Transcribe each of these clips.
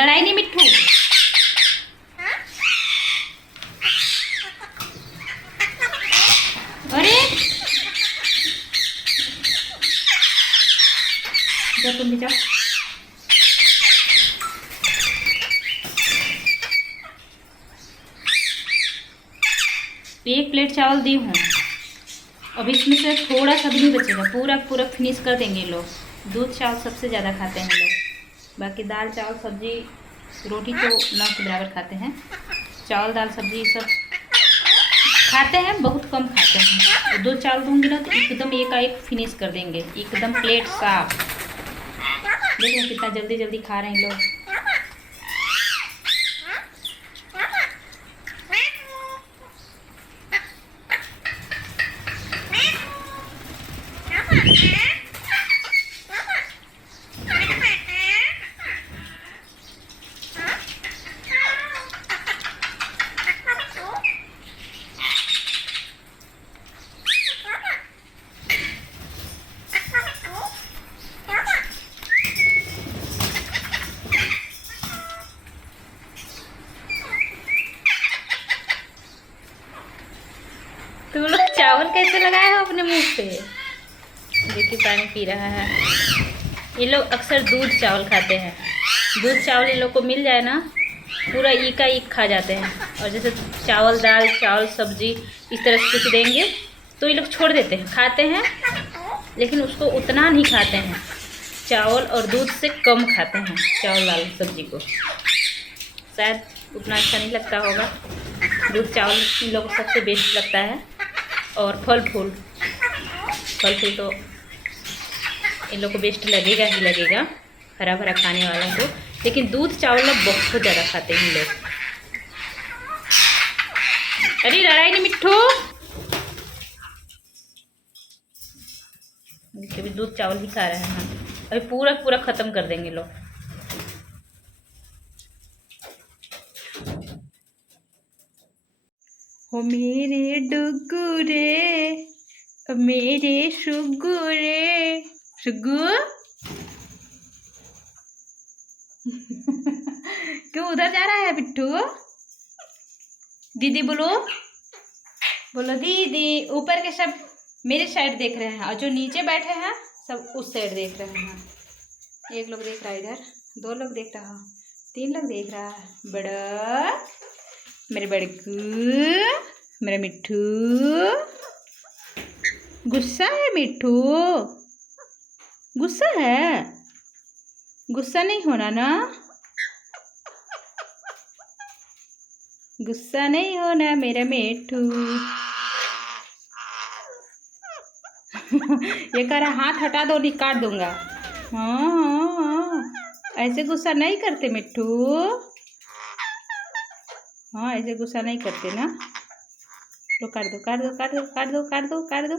लड़ाई नहीं मिट्ठू। अरे जा तुम भी जाओ। एक प्लेट चावल दी हूँ, अब इसमें से थोड़ा सा भी नहीं बचेगा, पूरा पूरा फिनिश कर देंगे लोग। दूध चावल सबसे ज़्यादा खाते हैं लोग, बाकी दाल चावल सब्जी रोटी तो ना के बराबर खाते हैं। चावल दाल सब्जी सब खाते हैं, बहुत कम खाते हैं। तो दूध चावल दूंगी ना तो एकदम एक फिनिश कर देंगे, एकदम प्लेट साफ। देख रहे कितना जल्दी जल्दी खा रहे हैं लोग। तुम लोग चावल कैसे लगाए हो अपने मुंह पे? देखिए पानी पी रहा है। ये लोग अक्सर दूध चावल खाते हैं। दूध चावल इन लोग को मिल जाए ना, पूरा एक खा जाते हैं। और जैसे चावल दाल चावल सब्जी इस तरह से कुछ देंगे तो ये लोग छोड़ देते हैं, खाते हैं लेकिन उसको उतना नहीं खाते हैं। चावल और दूध से कम खाते हैं चावल दाल सब्जी को, शायद उतना अच्छा नहीं लगता होगा। दूध चावल इन लोगों को सबसे बेस्ट लगता है। और फल फूल तो इन लोग को बेस्ट लगेगा ही लगेगा, हरा भरा खाने वालों को। लेकिन दूध चावल लोग बहुत ज़्यादा खाते हैं लोग। अरे लड़ाई नहीं मिट्ठू। अभी दूध चावल ही खा रहे हैं, अभी पूरा पूरा ख़त्म कर देंगे लोग। हो मेरे डुगू रे, मेरे शुगू रे, शुगू क्यों उधर जा रहा है बिट्टू? दीदी बोलो, बोलो दीदी। ऊपर के सब मेरे साइड देख रहे हैं और जो नीचे बैठे हैं सब उस साइड देख रहे हैं। एक लोग देख रहा है इधर, दो लोग देख रहा है, तीन लोग देख रहा है। बड़ा मेरे बड़कू, मेरा मिट्ठू गुस्सा है। मिट्ठू गुस्सा है, गुस्सा नहीं होना ना, गुस्सा नहीं होना मेरा मिट्ठू। ये कह रहा हाथ हटा दो, नहीं काट दूंगा। हाँ हाँ हाँ, ऐसे गुस्सा नहीं करते मिट्ठू। हाँ ऐसे गुस्सा नहीं करते ना। तो काट दो काट दो काट दो काट दो काट दो काट दो।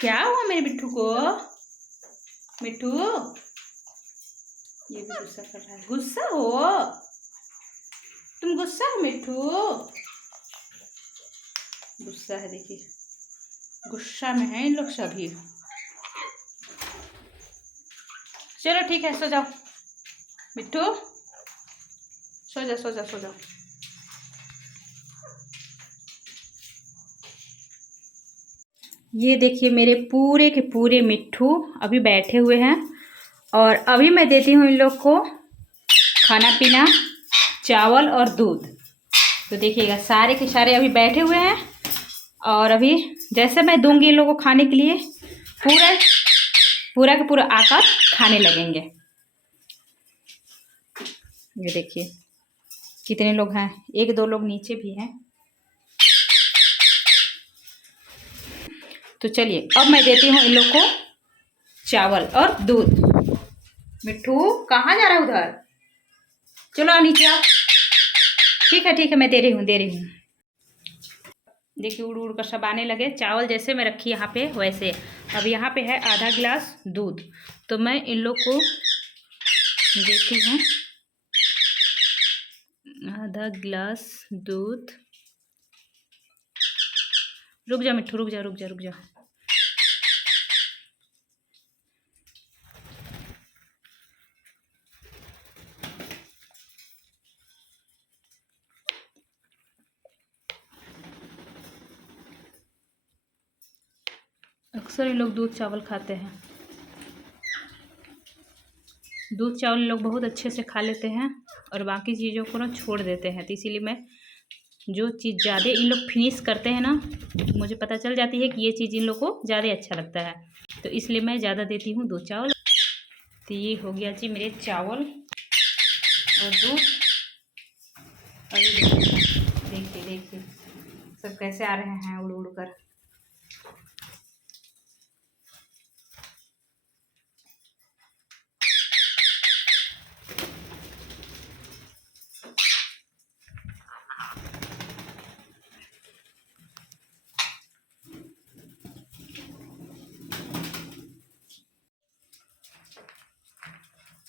क्या हुआ मेरे मिट्ठू को? मिट्ठू ये भी गुस्सा कर रहा है। गुस्सा हो तुम, गुस्सा हो मिट्ठू? गुस्सा है, देखिए गुस्सा में है इन लोग सभी। चलो ठीक है, सो जाओ मिट्ठू, सो जाओ सो जाओ सो जाओ। ये देखिए मेरे पूरे के पूरे मिट्ठू अभी बैठे हुए हैं और अभी मैं देती हूँ इन लोग को खाना पीना, चावल और दूध। तो देखिएगा सारे के सारे अभी बैठे हुए हैं और अभी जैसे मैं दूंगी इन लोगों को खाने के लिए पूरा पूरा के पूरा आकर खाने लगेंगे। ये देखिए कितने लोग हैं, एक दो लोग नीचे भी हैं। तो चलिए अब मैं देती हूँ इन लोग को चावल और दूध। मिट्ठू कहाँ जा रहा है उधर? चलो आओ नीचे आओ। ठीक है मैं दे रही हूँ। देखिए उड़ उड़ कर सब आने लगे। चावल जैसे मैं रखी यहाँ पे वैसे। अब यहाँ पे है आधा गिलास दूध, तो मैं इन लोग को देती हूँ आधा गिलास दूध। रुक जा मिट्ठू, रुक जा। अक्सर ये लोग दूध चावल खाते हैं। दूध चावल लोग बहुत अच्छे से खा लेते हैं और बाकी चीज़ों को ना छोड़ देते हैं। तो इसीलिए मैं जो चीज़ ज़्यादा इन लोग फिनिश करते हैं ना, मुझे पता चल जाती है कि ये चीज़ इन लोग को ज़्यादा अच्छा लगता है, तो इसलिए मैं ज़्यादा देती हूँ दूध चावल। तो ये हो गया जी मेरे चावल और दूध। और ये देखिए देखिए सब कैसे आ रहे हैं उड़ उड़ कर।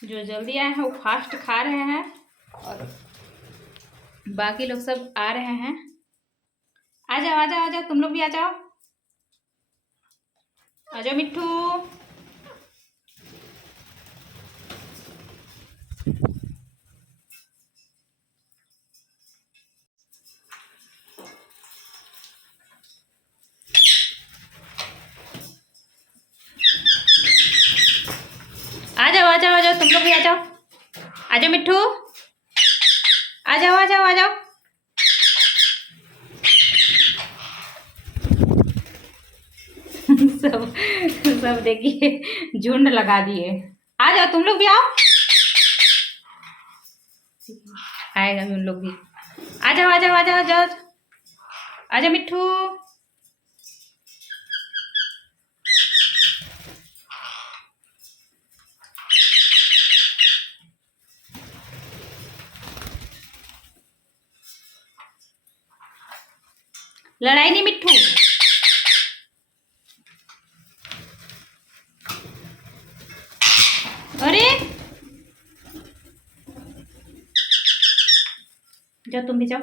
जो जल्दी आए हैं वो फास्ट खा रहे हैं और बाकी लोग सब आ रहे हैं। आ जाओ आ जाओ आ जाओ, तुम लोग भी आ जाओ। आ जाओ मिट्ठू। आ जाओ आ जाओ आ जाओ, तुम लोग भी आ जाओ। आ जाओ मिट्ठू, आ जाओ आ जाओ आ जाओ। सब सब देखिए झुंड लगा दिए। आ जाओ तुम लोग भी आओ। आएगा उन लोग भी। आ जाओ आ जाओ आ जाओ आ जाओ। आ जाओ मिट्ठू। लड़ाई नहीं मिट्ठू। अरे जाओ तुम भी जाओ।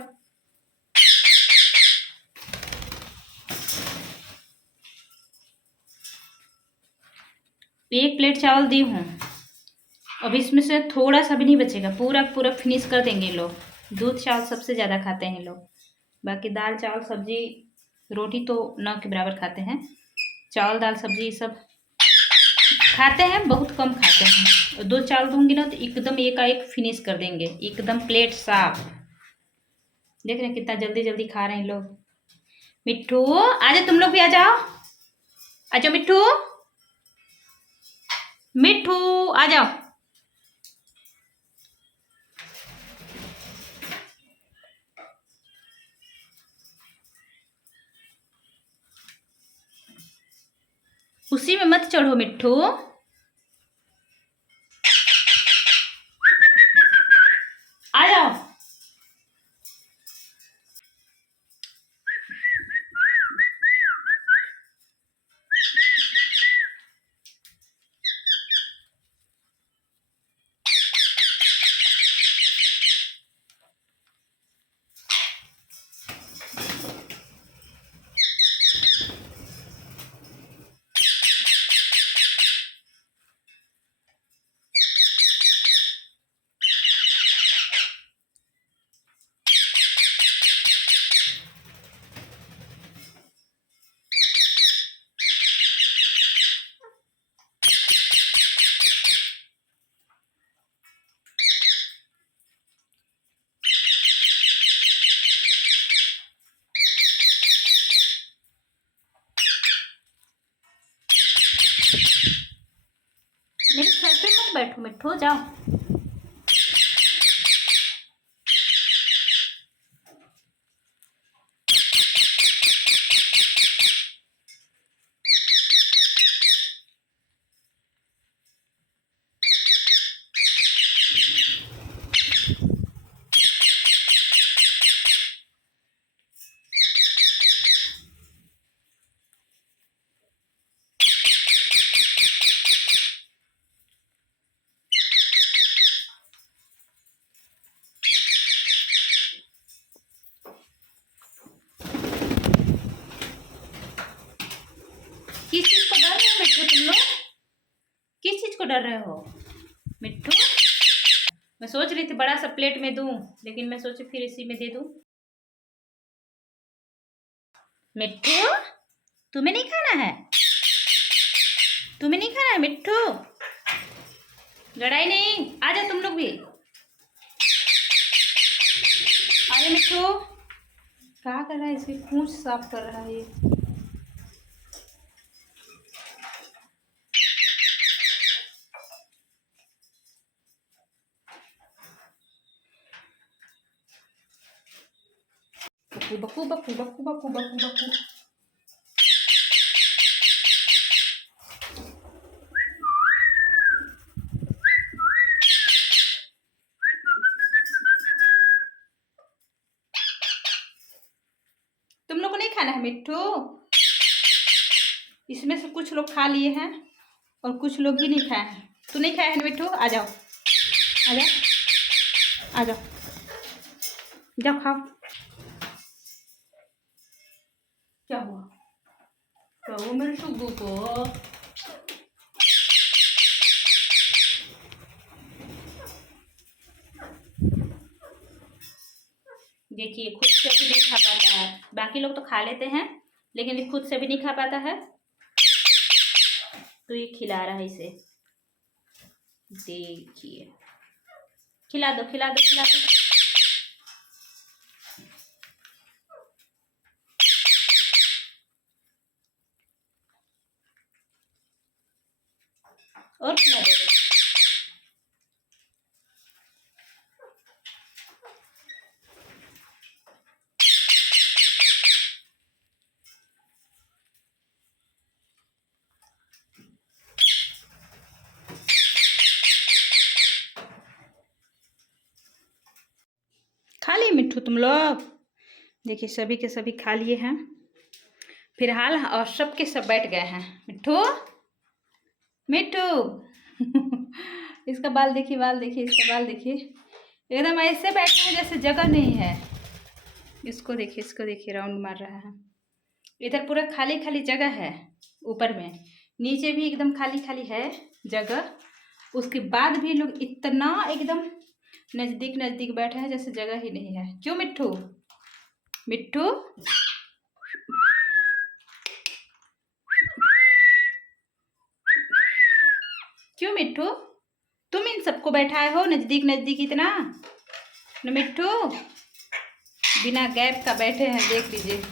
एक प्लेट चावल दी हूँ, अब इसमें से थोड़ा सा भी नहीं बचेगा, पूरा पूरा फिनिश कर देंगे लोग। दूध चावल सबसे ज़्यादा खाते हैं लोग, बाकी दाल चावल सब्जी रोटी तो न के बराबर खाते हैं। चावल दाल सब्जी सब खाते हैं, बहुत कम खाते हैं। और दूध चावल दूंगी ना तो एकदम एकाएक फिनिश कर देंगे, एकदम प्लेट साफ। देख रहे हैं कितना जल्दी जल्दी खा रहे हैं लोग। मिट्ठू आ जाओ, तुम लोग भी आ जाओ। आ जाओ मिट्ठू, मिट्ठू आ जाओ। उसी में मत चढ़ो मिट्ठू। आ जाओ। मेरे सर पे मत बैठो मिट्ठू, जाओ। किस चीज को डर रहे हो मिट्ठू तुम लोग? किस चीज को डर रहे हो मिट्ठू? मैं सोच रही थी बड़ा सा प्लेट में दूं, लेकिन मैं सोची फिर इसी में दे दूं। मिट्ठू तुम्हें नहीं खाना है? तुम्हें नहीं खाना है मिट्ठू? लड़ाई नहीं, आ जाओ तुम लोग भी। आइए मिट्ठू। क्या कर रहा है? इसकी पूंछ साफ कर रहा है ये। बकू बकू बकू बकू बकू बकू बकू। तुम लोग को नहीं खाना है मिट्ठू? इसमें से कुछ लोग खा लिए हैं और कुछ लोग ही नहीं खाए हैं। तू नहीं खाया है ना मिट्ठू? आ जाओ, आ जाओ, आ जाओ, जाओ खाओ। क्या हुआ? क्या हुआ मेरे सुग्गू को? देखिए खुद से भी नहीं खा पाता है। बाकी लोग तो खा लेते हैं लेकिन ये खुद से भी नहीं खा पाता है, तो ये खिला रहा है इसे। देखिए, खिला दो खिला दो खिला दो। और खिला दो। खा लिए मिट्ठू तुम लोग? देखिए सभी के सभी खा लिए हैं फिलहाल, और सब के सब बैठ गए हैं। मिट्ठू, मिट्टू इसका बाल देखिए, बाल देखिए, इसका बाल देखिए, एकदम ऐसे बैठे हैं जैसे जगह नहीं है। इसको देखिए, इसको देखिए, राउंड मार रहा है। इधर पूरा खाली खाली जगह है, ऊपर में, नीचे भी एकदम खाली खाली है जगह। उसके बाद भी लोग इतना एकदम नजदीक नजदीक बैठे हैं जैसे जगह ही नहीं है। क्यों मिट्ठू? मिट्ठू, क्यों मिट्ठू? तुम इन सबको बैठाए हो नजदीक नजदीक इतना न मिट्ठू? बिना गैप का बैठे हैं, देख लीजिए।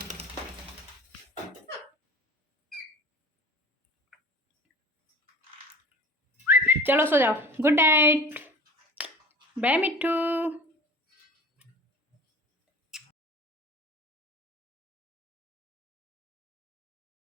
चलो सो जाओ, गुड नाइट, बाय मिट्ठू।